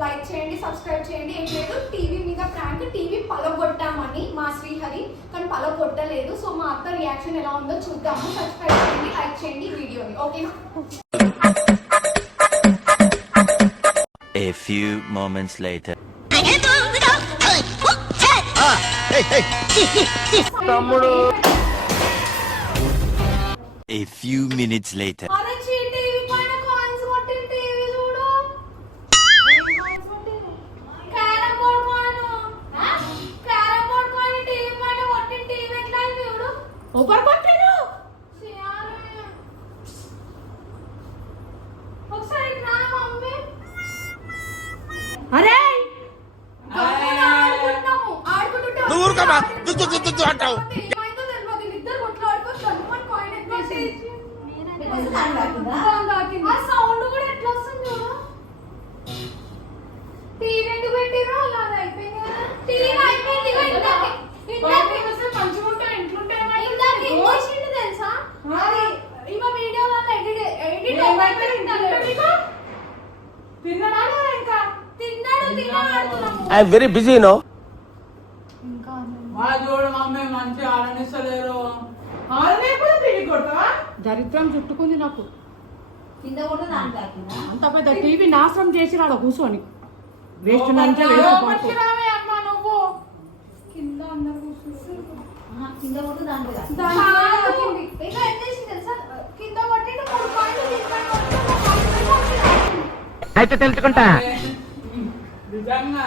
Like చేయండి, subscribe చేయండి. ఏం లేదు, టీవీ మీద ప్రాంక్, టీవీ పలగొట్టామని మా శ్రీహరి, కానీ పలగొట్టలేదు. సో మా అత్త రియాక్షన్ ఎలా ఉందో చూద్దాము. సబ్స్క్రైబ్ చేయండి, లైక్ చేయండి వీడియోని, ఓకేనా? A few moments later. తమ్ముడు A few minutes later. అరే టీవీ పైన కాయిన్స్ కొట్టి టీవీ చూడు. Carrom board coin, carrom board coin TV పైన కొట్టి టీవీ ఎట్లా అయింది చూడు. ఒకరు కొట్టారు. ఒకసారి రా మమ్మీ. అరే ఆడుకుంటాము, ఆడుకుంటుంటాము. నువ్వు ఊరుకోమా, దుద్దు అంటావు. ఏమైందో తెలియదు, వీళ్ళిద్దరు కొట్లు ఆడుకొని కనుక్కొని కాయిన్ ఎత్తేసి ఆ సౌండ్ కూడా ఎట్లా వస్తుంది చూడు. టీవీ ఎందుకు పెట్టిర్రో అలా అయిపోయింది కదా. టీవీ అయిపోయింది మంచిగా ఉంటా ఇంట్లుంటే ఇంకోసింది తెలుసా, అది ఇవో వీడియో వల్ల ఎడిట్ తిన్నాడా ఇంకా తిన్నాడు. I'm very busy no. ఇంకా మా చూడు మమ్మీ మంచి ఆడనిస్తలేరు. ఆడనేప్పుడు తిరిగి కొడతావా? దరిద్రం చుట్టుకుంది నాకు. కింద కూడా దాంట్లో అంత పెద్ద టీవీ నాశనం చేసి రాడ కూర్చొని వేస్ట్ కింద అందరు కూర్చున్నారు. కింద కూడా దాంట్లో ఇంకా ఏం చేసింది తెలుసా, కింద కొట్టిండు 3 పాయింట్లు తీసుకొని అయితే తెలుసుకుంటా. నిజంగా